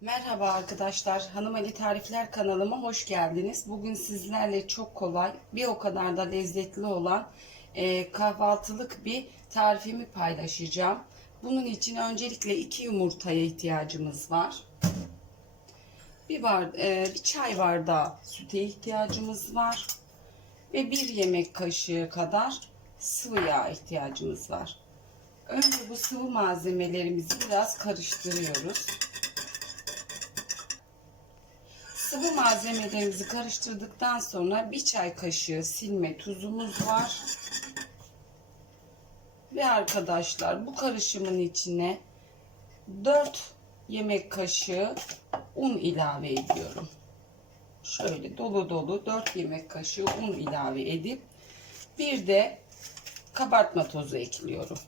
Merhaba arkadaşlar, Hanım Ali Tarifler kanalıma hoş geldiniz. Bugün sizlerle çok kolay, bir o kadar da lezzetli olan e, kahvaltılık bir tarifimi paylaşacağım. Bunun için öncelikle iki yumurtaya ihtiyacımız var. Bir, bar, e, bir çay bardağı süte ihtiyacımız var. Ve bir yemek kaşığı kadar sıvı yağ ihtiyacımız var. Önce bu sıvı malzemelerimizi biraz karıştırıyoruz. Sıvı malzemelerimizi karıştırdıktan sonra bir çay kaşığı silme tuzumuz var. Ve arkadaşlar bu karışımın içine 4 yemek kaşığı un ilave ediyorum. Şöyle dolu dolu 4 yemek kaşığı un ilave edip bir de kabartma tozu ekliyorum.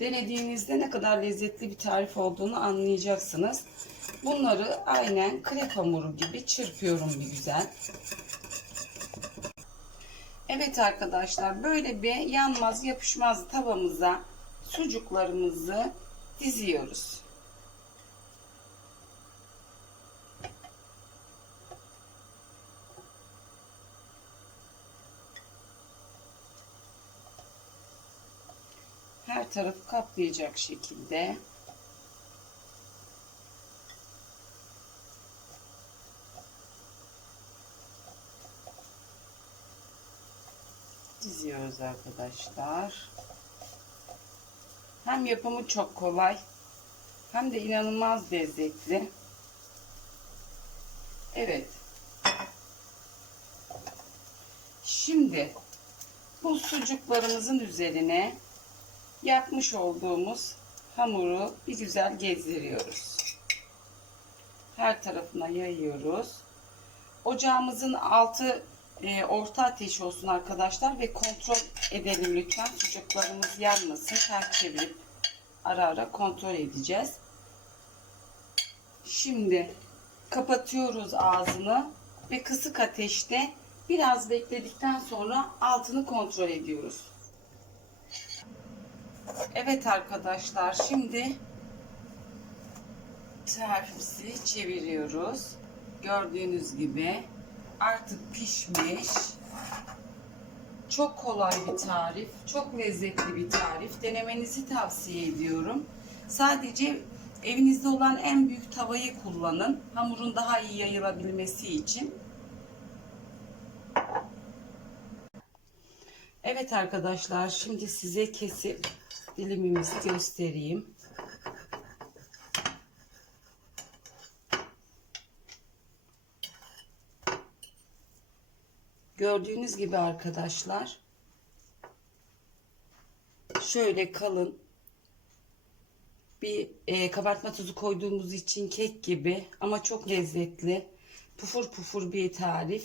Denediğinizde ne kadar lezzetli bir tarif olduğunu anlayacaksınız. Bunları aynen krep hamuru gibi çırpıyorum bir güzel. Evet arkadaşlar böyle bir yanmaz yapışmaz tavamıza sucuklarımızı diziyoruz. Her tarafı kaplayacak şekilde diziyoruz arkadaşlar. Hem yapımı çok kolay hem de inanılmaz lezzetli. Evet. Şimdi bu sucuklarımızın üzerine yapmış olduğumuz hamuru bir güzel gezdiriyoruz. Her tarafına yayıyoruz. Ocağımızın altı e, orta ateş olsun arkadaşlar ve kontrol edelim lütfen. Sucuklarımız yanmasın. Ters çevirip ara ara kontrol edeceğiz. Şimdi kapatıyoruz ağzını ve kısık ateşte biraz bekledikten sonra altını kontrol ediyoruz. Evet arkadaşlar şimdi servisi çeviriyoruz. Gördüğünüz gibi artık pişmiş. Çok kolay bir tarif, çok lezzetli bir tarif. Denemenizi tavsiye ediyorum. Sadece evinizde olan en büyük tavayı kullanın. Hamurun daha iyi yayılabilmesi için. Evet arkadaşlar, şimdi size kesip dilimimizi göstereyim. Gördüğünüz gibi arkadaşlar şöyle kalın bir e, kabartma tuzu koyduğumuz için kek gibi ama çok lezzetli pufur pufur bir tarif.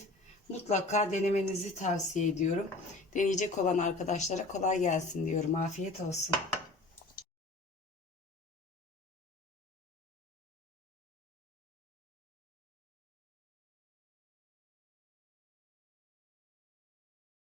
Mutlaka denemenizi tavsiye ediyorum. Deneyecek olan arkadaşlara kolay gelsin diyorum. Afiyet olsun.